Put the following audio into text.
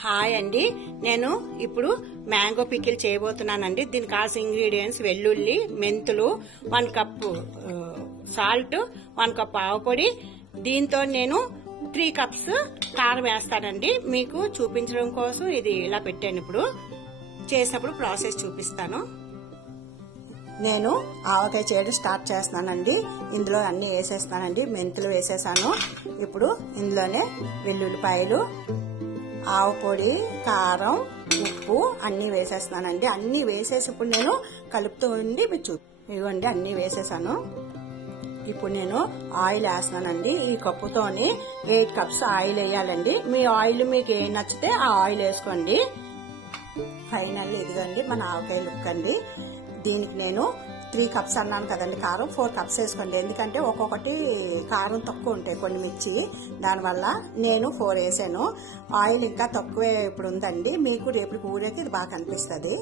Hi అండి, నేను ఇప్పుడు మ్యాంగో పికిల్ చేయబోతున్నానండి. దీనికి కావాల్సిన ఇంగ్రీడియంట్స్ వెల్లుల్లి, మెంతులు, 1 కప్పు సాల్ట్, 1 కప్పు ఆవపొడి. దీంతో నేను 3 కప్స్ కారం వేస్తానండి. మీకు చూపించడం కోసం ఇది ఇలా పెట్టాను. ఇప్పుడు చేసినప్పుడు ప్రాసెస్ చూపిస్తాను. నేను ఆవకాయ చేయడం స్టార్ట్ చేస్తున్నానండి. ఇందులో అన్ని వేసేస్తానండి. మెంతులు వేసేసాను. ఇప్పుడు ఇందులోనే వెల్లుల్లిపాయలు, ఆవు పొడి, కారం, ఉప్పు అన్నీ వేసేస్తున్నానండి. అన్నీ వేసేసి ఇప్పుడు నేను కలుపుతూ ఉండి ఇవ్వండి అన్నీ వేసేసాను. ఇప్పుడు నేను ఆయిల్ వేస్తున్నానండి. ఈ కప్పుతోని 8 కప్స్ ఆయిల్ వేయాలండి. మీ ఆయిల్ మీకు ఏం నచ్చితే ఆ ఆయిల్ వేసుకోండి. ఫైనల్ ఇదిగండి మన ఆవకాయ లుక్ అండి. దీనికి నేను 3 కప్స్ అన్నాను కదండి కారం, 4 కప్స్ వేసుకోండి. ఎందుకంటే ఒక్కొక్కటి కారం తక్కువ ఉంటాయి కొన్ని మిర్చి, దానివల్ల నేను 4 వేసాను. ఆయిల్ ఇంకా తక్కువే ఇప్పుడు ఉందండి. మీకు రేపు ఊరేకి ఇది బాగా కనిపిస్తుంది.